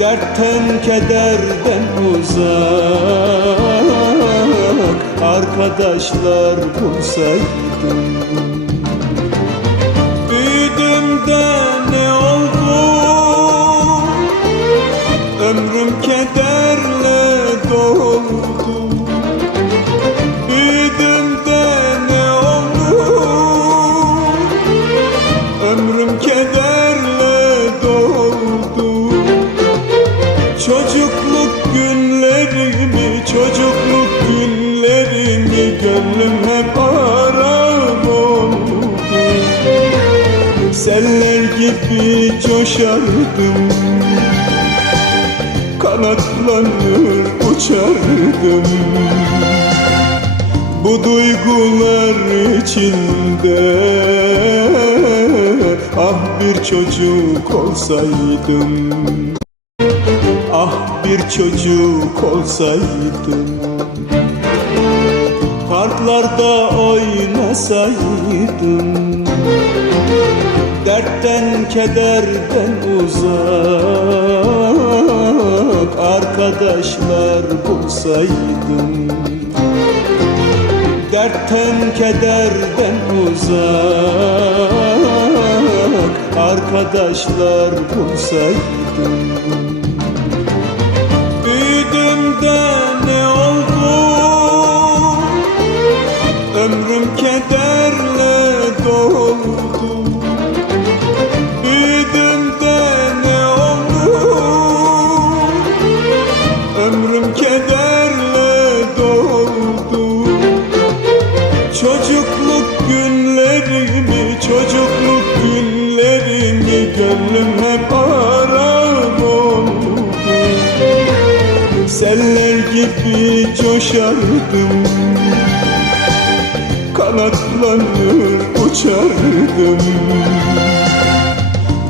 Dertten kederden uzak. Arkadaşlar bulsaydım. Büyüdüm de ne oldu? Ömrüm kederle Çocukluk günlerimi, çocukluk günlerimi Gönlüm hep aram oldu. Seller gibi coşardım Kanatlanır uçardım. Bu duygular içinde Ah bir çocuk olsaydım Ah bir çocuk olsaydım. Parklarda oynasaydım. Dertten kederden uzak Arkadaşlar bulsaydım. Dertten kederden uzak Arkadaşlar bulsaydım Ömrüm kederle doldu. Büyüdüm de ne oldu Ömrüm kederle doldu. Çocukluk günlerimi, çocukluk günlerimi Gönlüm hep aram oldu. Seller gibi coşardım Kanatlanır uçardım.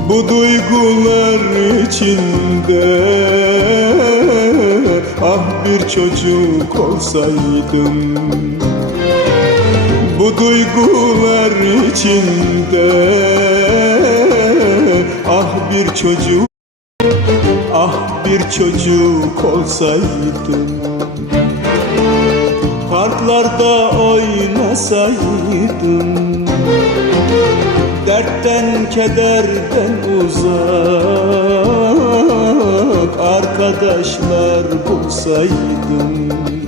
Bu duygular içinde Ah bir çocuk olsaydım. Bu duygular içinde Ah bir çocuk Ah bir çocuk olsaydım Parklarda oynasaydım Dertten kederden uzak Arkadaşlar bulsaydım